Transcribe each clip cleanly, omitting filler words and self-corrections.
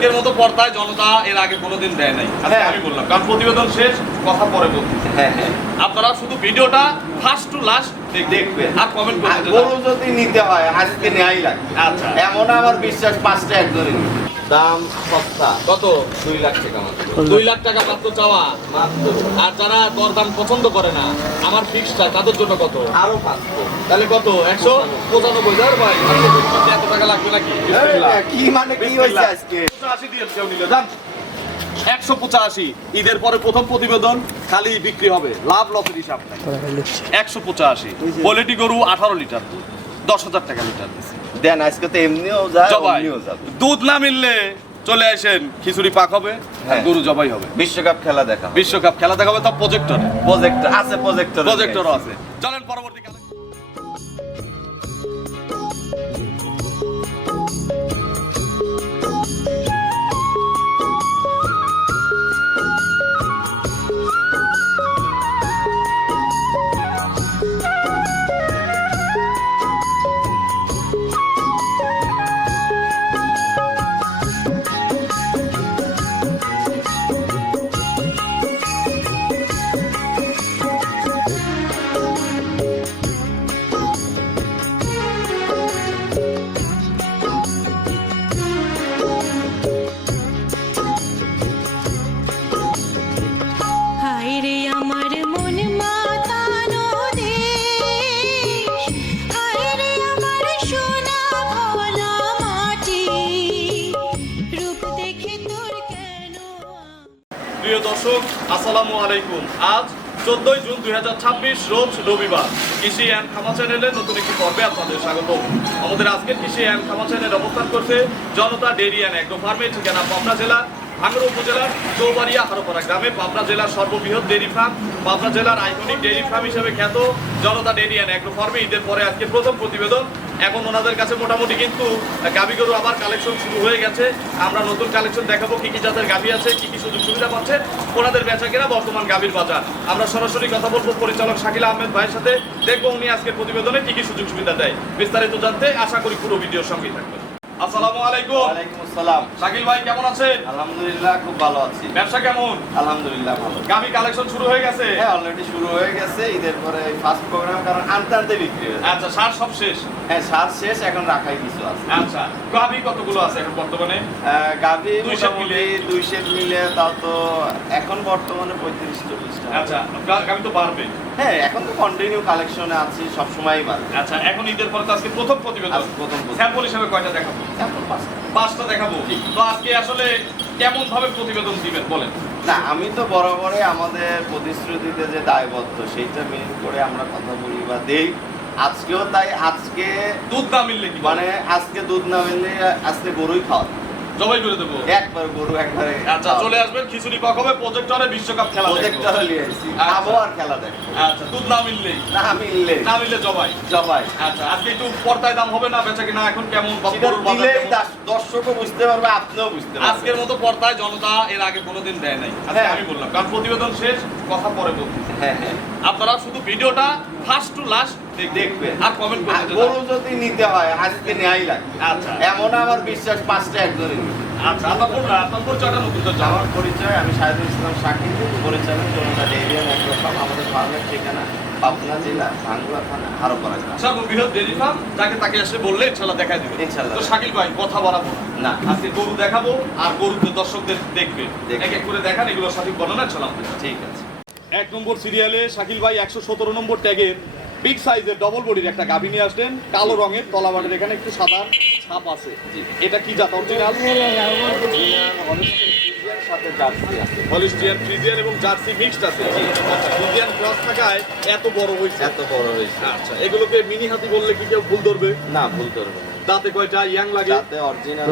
আজকের মতো পর্দায় জনতা এর আগে কোনোদিন দেয় নাই, আমি বললাম, কারণ প্রতিবেদন শেষ, কথা পরে বলছি। হ্যাঁ হ্যাঁ, আপনারা শুধু ভিডিওটা ফার্স্ট টু লাস্ট দেখবেন আর কমেন্ট করবেন। গরু যদি নিতে হয় আজকে নেয়াই লাগবে। আচ্ছা, এমন আমার বিশ্বাস 5টা একজনের দাম সস্তা। কত? 2 লাখ টাকা মাত্র। 2 লাখ টাকা মাত্র চাওয়া। মাত্র। আর যারা দরদাম পছন্দ করে না, আমার ফিক্সড চাই, তাদের জন্য কত? আরো 500। তাহলে কত? 195,000 ভাই। এত টাকা লাগবে নাকি? কি মানে কি হইছে আজকে? 85 দিয়ে কেউ নিলে যান। 185 ঈদের পরে প্রথম প্রতিবেদন, খালি বিক্রি হবে, লাভ লসের হিসাব নাই। 185 কোয়ালিটি গরু 18 লিটার দুধ, 10,000 টাকা লিটার দিচ্ছে। দেন আজকে তো এমনিও যায় জবাই। এমনিও যাবে। দুধ না মিললে চলে আসেন, খিচুড়ি পাক হবে, হ্যাঁ। গরু জবাই হবে। বিশ্বকাপ খেলা দেখা হবে। বিশ্বকাপ খেলা দেখাবে, তো প্রজেক্টর প্রজেক্টরও আছে। চলেন পরবর্তী খেলা। হায়রে আমার মন মাতানো দেশ, হায়রে আমার সোনা ভোলা মাটি, রূপ দেখে তোর কেন। প্রিয় দর্শক, আসসালামু আলাইকুম। আজ 14 জুন 2026 রোজ রবিবার। কৃষি অ্যান্ড খামা চ্যানেলের নতুন একটি পর্বে আপনাদের স্বাগত। আমাদের আজকের কৃষি অ্যান্ড খামা চ্যানেল অবস্থান করছে জনতা ডেইরি অ্যান্ড অ্যাগ্রো ফার্মের ঠিকানা পাবনা জেলা ভাঙ্গুড়া উপজেলার চৌবাড়িয়া হারোপাড়া গ্রামে। পাবনা জেলার সর্ববৃহৎ ডেইরি ফার্ম, পাবনা জেলার আইকনিক ডেইরি ফার্ম হিসেবে খ্যাত জনতা ডেইরি অ্যান্ড অ্যাগ্রো ফার্মে ঈদের পরে আজকে প্রথম প্রতিবেদন। এখন ওনাদের কাছে মোটামুটি কিন্তু গাভী গরু আবার কালেকশন শুরু হয়ে গেছে। আমরা নতুন কালেকশন দেখাবো, কি কি জাতের গাভী আছে, কি কি সুযোগ সুবিধা পাচ্ছে ওনাদের বেচাকেনা বর্তমান গাভীর বাজার। আমরা সরাসরি কথা বলবো পরিচালক শাকিল আহমেদ ভাইয়ের সাথে, দেখবো উনি আজকের প্রতিবেদনে কি কি সুযোগ সুবিধা দেয়। বিস্তারিত জানতে আশা করি পুরো ভিডিওর সঙ্গেই থাকবেন। আসসালামু আলাইকুম। ওয়ালাইকুম আসসালাম। শাকিল ভাই কেমন আছেন? আলহামদুলিল্লাহ খুব ভালো আছি। ব্যবসা কেমন? আলহামদুলিল্লাহ ভালো। গাভী কালেকশন শুরু হয়ে গেছে? হ্যাঁ, অলরেডি শুরু হয়ে গেছে ঈদের পরে ফার্স্ট প্রোগ্রাম, কারণ আনতে আনতে বিক্রি হয়ে যায়। আচ্ছা, সার সব শেষ? হ্যাঁ, সার শেষ, এখন রাখাই কিছু আছে। আচ্ছা, গাভী কতগুলো আছে এখন বর্তমানে? গাভী 200 মোটামুটি 200 মিলে, তাও তো এখন বর্তমানে 35-40টা। আচ্ছা, গাভী তো বাড়বে। হ্যাঁ, এখন তো কন্টিনিউ কালেকশনে আছি, সবসময়ই বাড়বে। আচ্ছা, এখন ঈদের পর তো আজকে প্রথম প্রতিবেদন, আজকে প্রথম প্রতিবেদন। স্যাম্পল হিসেবে কয়টা দেখাবো? এখন 5টা। 5টা দেখাবো। তো আজকে আসলে কেমন ভাবে প্রতিবেদন দিবেন বলেন? না, আমি তো বরাবরই আমাদের প্রতিশ্রুতিতে যে দায়বদ্ধ, সেইটা মেন করে আমরা কথা বলি বা দেই। আজকেও তাই। আজকে দুধ না মিললে কি মানে আজকে দুধ না মিললে আজকে গরুই খাওয়া, জবাই করে দেবো। একবার গরু একবারে। আচ্ছা, চলে আসবেন, খিচুড়ি পাক হবে, প্রজেক্টরে বিশ্বকাপ খেলা দেখবো। প্রজেক্টরে নিয়ে আসছি, খাবো আর খেলা দেখবো। আচ্ছা, দুধ না মিললেই, না মিললে না মিললে জবাই। জবাই। আচ্ছা, আজকে একটু পর্দায় দাম হবে না, বেচা কিনা এখন কেমন? সেটা গরুর বাজার দিলেই কেমন? দর্শকও বুঝতে পারবে, আপনিও বুঝতে পারবেন। আজকের মতো পর্দায় জনতা এর আগে কোনোদিন দেয় নাই, হ্যাঁ। আমি বললাম, কারণ প্রতিবেদন শেষ, কথা পরে বলছি। হ্যাঁ হ্যাঁ, আপনারা শুধু ভিডিওটা ফার্স্ট টু লাস্ট দেখবেন আর কমেন্ট করবেন। গরু যদি নিতে হয় আজকে নেয়াই লাগবে। আচ্ছা, এমন আমার বিশ্বাস 5টা একজনের নিবে। আচ্ছা, আপনার পরিচয়টা নতুন তো আমার পরিচয়, আমি শাহিদুল ইসলাম শাকিল, পরিচালক জনতা ডেইরি অ্যান্ড অ্যাগ্রো ফার্ম। আমাদের ফার্মের ঠিকানা পাবনা জেলা ভাঙ্গুড়া থানা হারোপাড়া গ্রাম। সর্ববৃহৎ ডেইরি ফার্ম, যাকে তাকে এসে বললে ইনশাআল্লাহ দেখাই দিবে। ইনশাআল্লাহ। তো শাকিল ভাই কথা বাড়াবো না। আজকে গরু দেখাবো আর গরুদের দর্শকদের দেখবে, দেখবে। এক এক করে দেখান, এগুলো সঠিক বর্ণনা ইনশাআল্লাহ। ঠিক আছে। 1 নম্বর সিরিয়ালে শাকিল ভাই 117 নম্বর ট্যাগের বিগ সাইজের ডবল বডির একটা গাভী নিয়ে আসলেন, কালো রঙের, তলাবাটের এখানে একটু সাদা ছাপ আছে। এটা কি জাত? অরিজিনাল সাথে জার্সি আছে। হলিস্টিয়ান, ফ্রিজিয়ান এবং জার্সি মিক্সড আছে। ফ্রিজিয়ান ক্রস থাকায় এত বড় হয়েছে। এত বড় হয়েছে। আচ্ছা, এগুলোকে মিনি হাতি বললে কি কেউ ভুল ধরবে? না, ভুল ধরবে না। দাঁতে কয়টা? ইয়াং লাগে? দাঁতে অরিজিনাল।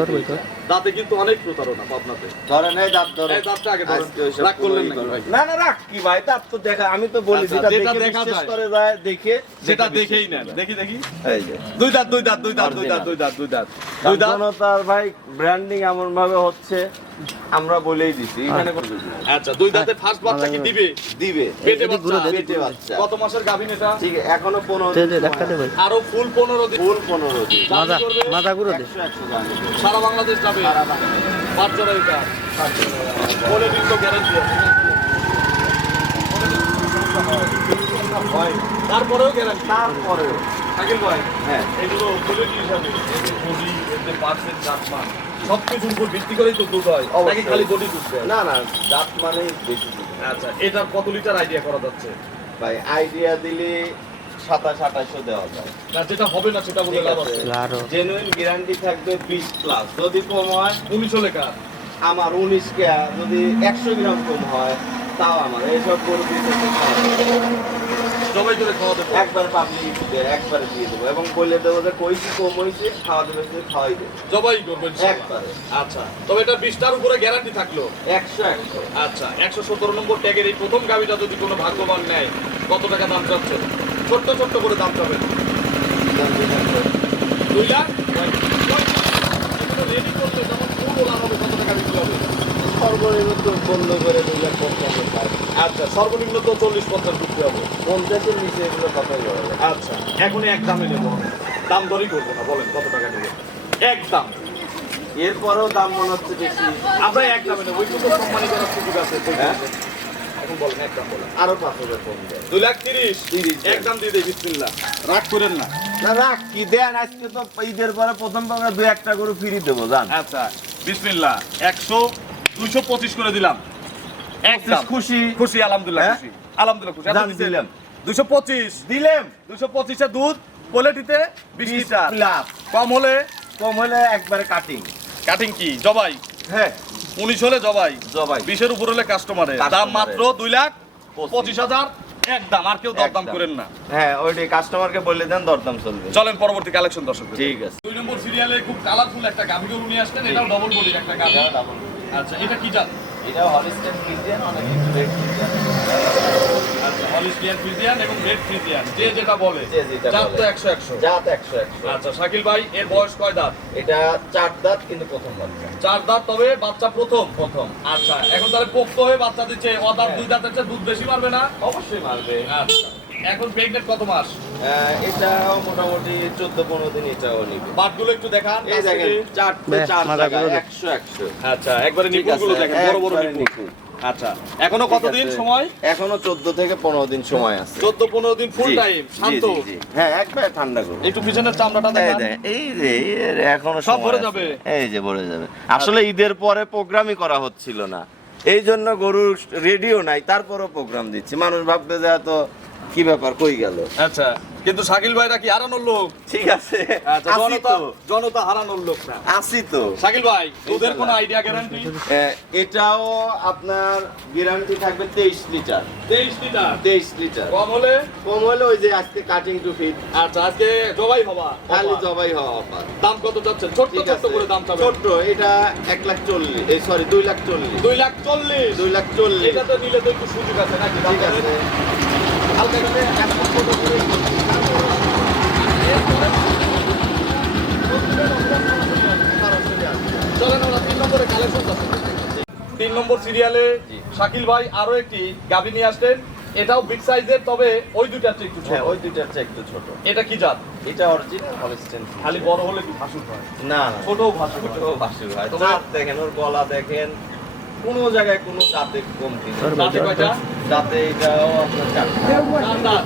দাঁতে কিন্তু অনেক প্রতারণা পাবনাতে। ধরেন এই দাঁত ধরে। এই দাঁতটা আগে ধরেন। আজকে ওইসব রাগ করলেন পুরোই নাকি ভাই? না না, রাখ কি ভাই, দাঁত তো দেখা, আমি তো বলি আচ্ছা, যেটা যেটা দেখে দেখা বিশ্বাস যায়। করে যায়, দেখে সেটা দেখে দেখেই বিশ্বাস নেন। করে। দেখি দেখি। এই যে দুই দাঁত, দুই দাঁত, দুই দাঁত, দুই দাঁত, দুই দাঁত, দুই দাঁত, দুই দাঁত। জনতার ভাই ব্র্যান্ডিং এমন ভাবে হচ্ছে, আমরা বলেই দিছি এখানে কোনো কিছু নাই। আচ্ছা, দুই দাঁতে ফার্স্ট বাচ্চা কি দিবে? দিবে পেটে বাচ্চা? পেটে বাচ্চা। কত মাসের গাভীন এটা? ঠিক আছে, এখনো 15 দিন সময় আছে। আরো ফুল 15 দিন। ফুল 15 দিন। দাম করবে? 100 গ্রাম। সারা বাংলাদেশ যাবে। সারা বাংলাদেশ। বাদ জরায়ু কার? বলে দিন তো গ্যারান্টি আছে। তারপরেও গ্যারান্টি। তারপরেও শাকিল ভাই, হ্যাঁ এগুলো কোয়ালিটি হিসাবে এই যে বডি, এর যে পার্সেন্ট, জাতমান সবকিছুর উপর ভিত্তি করেই তো দুধ হয়, নাকি অবশ্যই। খালি বডি দুধ দেয়? না না, জাত মানে বেশি দিবে। আচ্ছা, এটার কত লিটার আইডিয়া করা যাচ্ছে? ভাই আইডিয়া দিলে 27-28 দেওয়া যায়। না, যেটা হবে না সেটা বলে লাভ আছে। জেনুইন গ্যারান্টি থাকবে 20 প্লাস। যদি কম হয় 19 লেখা। আমার 19 কে, যদি 100 গ্রাম কম হয় তাও আমার এইসব গরু দিতে সবাই করে খাওয়া দেবো। একবার পাবলিক একবারে দিয়ে দেবো এবং বলে দেবো যে কইছি কম হয়েছে, খাওয়া দেবে খাওয়াই দেবো জবাই করবেন একবারে। আচ্ছা, তবে এটা 20টার উপরে গ্যারান্টি থাকলো। 100 আচ্ছা, 117 নম্বর ট্যাগের এই প্রথম গাবিটা যদি কোনো ভাগ্যবান নেয়, কত টাকা দাম চাচ্ছে? ছোট্ট ছোট্ট করে দাম চাবেন। 2 লাখ রেডি করতে যখন ফুল বলা হবে কত টাকা বিক্রি হবে? সর্বনিম্ন তো বন্ধ করে 2 লাখ 50 টাকা। আচ্ছা, সর্বনিম্ন তো 40-50 বিক্রি হবে। 50-এর নিচে এগুলো কথাই বলা যায়। আচ্ছা, এখনই এক দামে নেবো, দাম দরই করবো না। বলেন কত টাকা নেবেন? এক দাম। এরপরেও দাম মনে হচ্ছে বেশি। আমরা এক দামে নেবো, ওইটুকু সম্মানী করার সুযোগ আছে। হ্যাঁ? এখন বলেন এক দাম বলেন। আরো 5,000 কম দেয়। 2,30,000 এক দাম দিয়ে দেয়। বিসমিল্লাহ, রাগ করেন না। না রাখ কি দেন, আজকে তো ঈদের পরে প্রথম পাওয়া 2-1টা গরু ফ্রি দেবো জান। আচ্ছা, বিসমিল্লাহ, 225 করে দিলাম। একদম খুশি খুশি, আলহামদুলিল্লাহ হ্যাঁ? খুশি, আলহামদুলিল্লাহ খুশি। দাম দিলাম। 225 দিলেম 225 এর দুধ কোয়ালিটিতে 20 লিটার। প্লাস। কম হলে কম হলে একবারে কাটিং। কাটিং কি জবাই? হ্যাঁ 19 হলে জবাই, জবাই। 20 এর উপর হলে কাস্টমারের দাম কাস্টমারের। মাত্র 2,25,000 একদম। আর কেউ দরদাম একদম। করেন না। হ্যাঁ ওইটাই, কাস্টমারকে বলে দেন দরদাম চলবে। চলেন পরবর্তী কালেকশন দর্শক। ঠিক আছে। 2 নম্বর সিরিয়ালে খুব কালারফুল একটা গাভী গরু নিয়ে আসলেন। এটাও ডবল বডির একটা গাভী। আচ্ছা, এটা কি জাত? এটা হলিস্টেন ফ্রিজিয়ান, অনেক কিছু রেট আচ্ছা, হলিস্টিয়ান ফ্রিজিয়ান এবং রেড ফ্রিজিয়ান, যে যেটা বলে। যে যেটা জাত তো বলে। 100-100। জাত 100-100। আচ্ছা, শাকিল ভাই, এর বয়স কয় দাঁত? এটা 4 দাঁত কিন্তু প্রথম বাচ্চা। 4 দাঁত, তবে বাচ্চা প্রথম। প্রথম। আচ্ছা, এখন তাহলে পোক্ত হয়ে বাচ্চা দিচ্ছে। অদাঁত 2 দাঁত আছে, দুধ বেশি মারবে না? অবশ্যই মারবে। আচ্ছা, এখন প্রেগনেন্ট কত মাস? এটাও মোটামুটি 14-15 দিন এটাও নিবে। বাটগুলো একটু দেখান। এই দেখেন 4 জায়গা 100-100। আচ্ছা, একবারে ঠিক নিপুলগুলো আছে, দেখেন, বড় বড় একবারে নিপুল। নিপুল। আচ্ছা, এখনো ঠিক কতদিন আছে। সময়? এখনো 14 থেকে 15 দিন সময় আছে। 14-15 দিন ফুল জি, টাইম, জি, শান্ত। জি, জি। হ্যাঁ একবারে ঠান্ডা করুন। একটু পিছনের চামড়াটা এই দেখান। দেখেন, এই যে এর এখনো সব সময় ভরে আছে। যাবে? এই যে ভরে যাবে। আসলে ঈদের পরে প্রোগ্রামই করা হচ্ছিল না, এই জন্য গরুর রেডিও নাই, তারপরও প্রোগ্রাম দিচ্ছি। মানুষ ভাববে যে এত কি ব্যাপার, কই গেল। আচ্ছা, কিন্তু শাকিল ভাইরা কি হারানোর লোক? ঠিক আছে, আচ্ছা, আসি জনতা তো, জনতা হারানোর লোক না। আসি তো। শাকিল ভাই, দুধের কোনো আইডিয়া গ্যারান্টি? এটাও আপনার গ্যারান্টি থাকবে 23 লিটার। 23 লিটার। 23 লিটার। কম হলে? কম হলে ওই যে আজকে কাটিং টু ফিট, আচ্ছা, আজকে জবাই হবা। খালি জবাই হওয়া অফার। দাম কত যাচ্ছেন? ছোট্ট ঠিক ছোট্ট আছে, করে দাম চাবেন। ছোট্ট এটা 1,40,000, এই সরি 2,40,000। 2,40,000। 2,40,000। এটা তো নিলে তো একটু সুযোগ আছে নাকি? ঠিক আছে, হালকা করে এক লক্ষ করে। চলেন আমরা 3 নম্বরে কালেকশন আছে। 3 নম্বর সিরিয়ালে জি। শাকিল ভাই আরো একটি গাভী নিয়ে আসলেন। এটাও বিগ সাইজের, তবে ওই দুইটার চেয়ে একটু ছোট। হ্যাঁ ওই দুইটার চেয়ে একটু ছোট। এটা কি জাত? এটা অরিজিনাল হলিস্টেন। খালি বড় হলে কি ভাসুর হয়? না না, ছোটও ভাসুর হয়। ছোট বাসুর হয়। তবে- দাঁত দেখেন, ওর গলা দেখেন, কোনো জায়গায় কোনো দাঁতে কমতি নেই। দাঁতে কয়টা? দাঁতে এটাও আপনার 4টা। 4 দাঁত।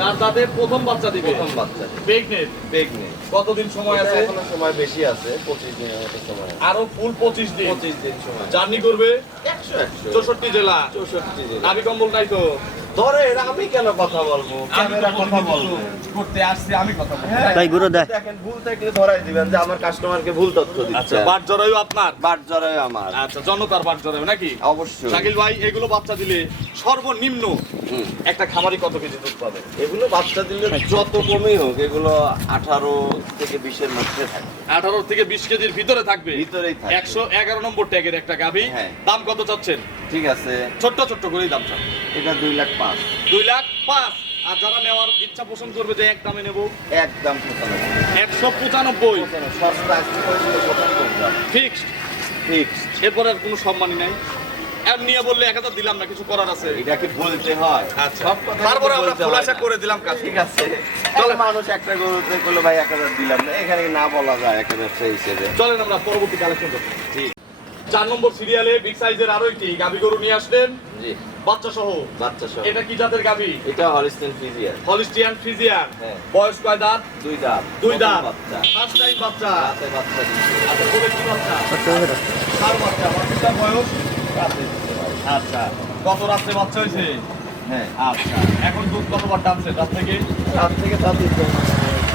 4 দাঁতের প্রথম বাচ্চা দিবে। প্রথম বাচ্চা প্রেগনেন্ট। বেগ নেই। কতদিন সময় আছে? এখনো সময় বেশি আছে, 25 দিনের মতো সময় আছে। আরো ফুল 25 দিন 25 দিন সময়। জার্নি করবে। 100-100। 64 জেলা। 64 দিন। নাভি কম্বল নাই তো? ধরে আমি কেন কথা বলবো, ক্যামেরা কথা বলবো। করতে আসছে, আমি কথা বলবো। হ্যাঁ, তাই গুরু দেয়। দেখেন ভুল থাকলে ধরাই দিবেন যে আমার কাস্টমারকে ভুল তথ্য আচ্ছা, দিচ্ছে। বাট জরায়ু আপনার? বাট জরায় আমার। আচ্ছা, জনতার বাট জরায়ু নাকি? অবশ্যই। শাকিল ভাই, এগুলো বাচ্চা দিলে সর্বনিম্ন হুম। একটা খামারি কত কেজি দুধ পাবে? এগুলো বাচ্চা দিলে যত কমই হোক, এগুলো 18 থেকে 20-এর মধ্যে থাকে। 18 থেকে 20 কেজির ভিতরে থাকবে। ভিতরেই থাকে। 111 নম্বর ট্যাগের একটা গাভী। হ্যাঁ। দাম কত চাচ্ছেন? ঠিক আছে, ছোট্ট ছোট্ট করেই দাম চান। এটা 2,05,000। 2,05,000। আর যারা নেওয়ার ইচ্ছা পোষণ করবে যে এক দামে নেব, একদম 95। 195 সস্তা আজকে পর্যন্ত প্রথম করলাম। ফিক্সড। ফিক্সড। এরপরে আর কোনো সম্মানই নাই। আর নিয়ে বললে 1000 দিলাম না, কিছু করার আছে? এটা কি বলতে হয়? আচ্ছা, সব কথা তারপরে কিন্তু আমরা বলতে হয় খোলাসা না। করে দিলাম কাজ। ঠিক আছে, চলে মানুষ একটা গরুতে করলো ভাই 1,000 দিলাম না, এখানে না বলা যায় 1,000 সেই হিসেবে। চলেন আমরা পরবর্তী কালেকশন করতে। 4 নম্বর সিরিয়ালে বিগ সাইজের আরো একটি গাভী গরু নিয়ে আসলেন জি বাচ্চা সহ। বাচ্চা সহ। এটা কি জাতের গাভী? এটা হলিস্টিয়ান ফ্রিজিয়ান। Holstein Friesian. হ্যাঁ। বয়স কয় দাঁত? 2 দাঁত। 2 দাঁত। বাচ্চা। ফার্স্ট টাইম বাচ্চা। রাতে বাচ্চা দিচ্ছে। আচ্ছা বলে কি বাচ্চা? কার বাচ্চা? বাচ্চার বয়স? রাতে দিচ্ছে ভাই। আচ্ছা কত রাত্রে বাচ্চা হয়েছে? হ্যাঁ। আচ্ছা এখন দুধ কতবার টানছে রাত থেকে? রাত থেকে তা দিচ্ছে।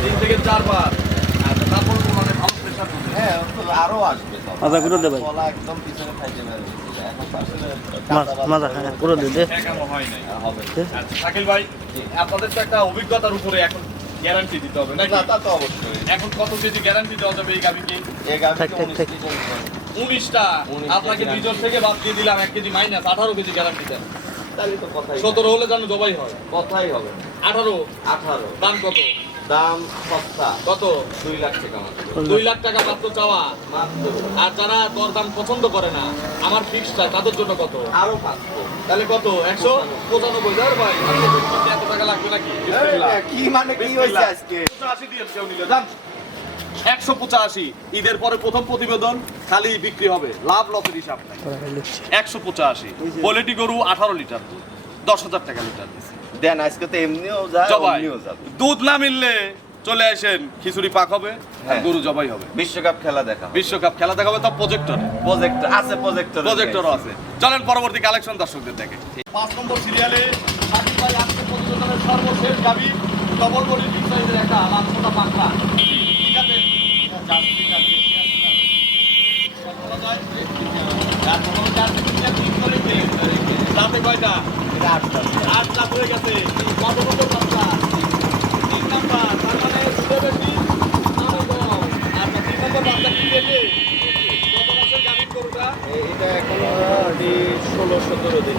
3 থেকে 4 বার। আচ্ছা তারপর তো মানে ভালো প্রেশার দুধে। হ্যাঁ তো আরো আসবে তো। মাথা ঘুরে দে ভাই। গলা একদম পিছনে খাইতে পারবে। এখন তো আসলে মাথা হ্যাঁ করে দে এখনো হয় নাই। হবে। আচ্ছা শাকিল ভাই আপনাদের তো একটা অভিজ্ঞতার উপরে এখন গ্যারান্টি দিতে হবে নাকি? না তা তো অবশ্যই। এখন কত কেজি গ্যারান্টি দেওয়া যাবে এই গাভিকে? এই গাভী থাক, থাক, থাক। 19টা। 19 আপনাকে কেজি বিজোর থেকে বাদ দিয়ে দিলাম 1 কেজি মাইনাস 18 কেজি গ্যারান্টি দেন। তাহলে তো কথাই 17 হলে যেন জবাই হয়। কথাই হবে। 18 18 দাম কত? দাম সস্তা। কত? 2 লাখ টাকা মাত্র। 2 লাখ টাকা মাত্র চাওয়া। মাত্র। আর যারা দরদাম পছন্দ করে না আমার ফিক্সড চাই তাদের জন্য কত? আরো 500। তাহলে কত? 195 ধর ভাই। এত টাকা লাগবে নাকি? কি মানে কি হইছে আজকে? 85 দিয়ে কেউ নিলে যান। 185 ঈদের পরে প্রথম প্রতিবেদন খালি বিক্রি হবে, লাভ লসের হিসাব নাই। 185 কোয়ালিটি গরু 18 লিটার দুধ 10,000 টাকা লিটার দিছে। দেন আজকে তো এমনিও যায় জবাই এমনিও যাবে। দুধ না মিললে চলে আসেন, খিচুড়ি পাক হবে আর হ্যাঁ। গরু জবাই হবে। বিশ্বকাপ খেলা দেখা। বিশ্বকাপ খেলা দেখাবে তো প্রজেক্টরে। প্রজেক্টর আছে, প্রজেক্টরও আছে। চলেন পরবর্তী কালেকশন দর্শকদের দেখে। 5 নম্বর সিরিয়ালে শাকিব ভাই আজকে প্রতিবেদনের সর্বশেষ গাবি ডবল বডি বিগ সাইজের একটা লালসোনা পাকড়া। ঠিক আছে? জার্সি জার্সি বলা যায়। তারপর জার্সি ঠিক করে দিই। রাতে কয়টা? 8 লাখ হয়ে গেছে। কত কত বাচ্চা? 3 নাম্বার। তার মানে দুটো বেশি আরো কম। আচ্ছা 3 নম্বর বাচ্চা কি দিয়েছে? কত মাসের গাবি গরুটা? এটা এখনো 16-17 দিন।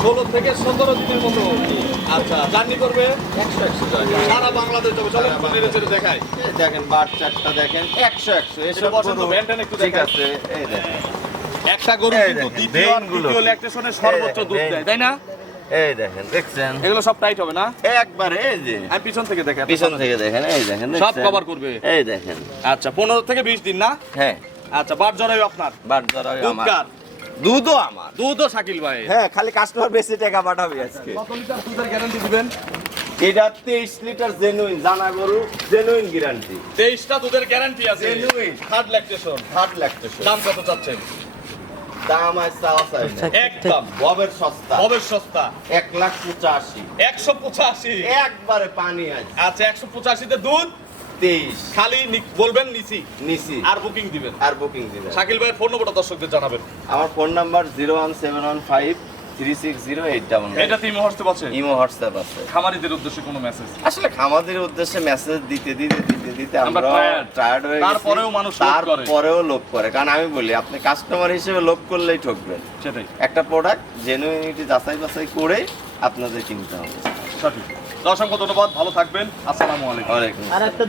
16 থেকে 17 দিনের মতো। আচ্ছা জার্নি করবে 100 টাকা। সারা বাংলাদেশ যাবে। চলেন একটু নেড়ে চেড়ে দেখাই। এই দেখেন বার চারটা দেখেন 100 এটা এসব বসেন তো, গরু। ভ্যানটা একটু ঠিক দেখাই। আছে এই দেখেন একটা গরু এই কিন্তু দেখেন, দ্বিতীয় ভেইনগুলো। ল্যাকটেশনে সর্বোচ্চ এই দেখেন, দুধ ভেইন। দেয়, তাই না? এই দেখেন দেখছেন এগুলো সব টাইট হবে না? একবারে এই যে আমি পিছন থেকে দেখাই। পিছন থেকে দেখেন এই দেখেন সব দেখছেন? কভার করবে। এই দেখেন আচ্ছা 15 থেকে 20 দিন না? হ্যাঁ আচ্ছা বাট জরায়ু আপনার। বার জরায়ু দুধ আমার কার? দুধও আমার দুধও শাকিল ভাই। হ্যাঁ খালি কাস্টমার বেশি টাকা পাঠাবে আজকে কত লিটার দুধের গ্যারান্টি দিবেন? এটা 23 লিটার জেনুইন জানা গরু জেনুইন গ্যারান্টি 23টা দুধের গ্যারান্টি আছে। Genuine। Third lactation. হার্ড লাগতেছে দাম কত চাচ্ছেন? দাম আর চাওয়া চাই না একদম ববের সস্তা হবে সস্তা। 1,85,000 185। একবারে পানি আছে আচ্ছা 185 তে দুধ 23 খালি বলবেন নিছি নিছি আর বুকিং দিবেন। আর বুকিং দিবেন শাকিল ভাইয়ের ফোন নম্বরটা দর্শকদের জানাবেন। আমার ফোন নাম্বার 01715360899 এটা ইমো হোয়াটসঅ্যাপ আছে? ইমো হোয়াটসঅ্যাপ আছে খামারিদের উদ্দেশ্যে কোনো মেসেজ? আসলে খামাদের উদ্দেশ্যে মেসেজ দিতে আমরা আমরা টায়ার্ড হয়ে গেছি তারপরেও মানুষ লোভ করে। তারপরেও লোভ করে কারণ আমি বলি আপনি কাস্টমার হিসেবে লোভ করলেই ঠকবেন সেটাই একটা প্রোডাক্ট জেনুইনিটি যাচাই বাছাই করে আপনাদের কিনতে হবে সঠিক। অসংখ্য ধন্যবাদ, ভালো থাকবেন। আসসালামু আলাইকুম। ওয়ালাইকুম আর একটা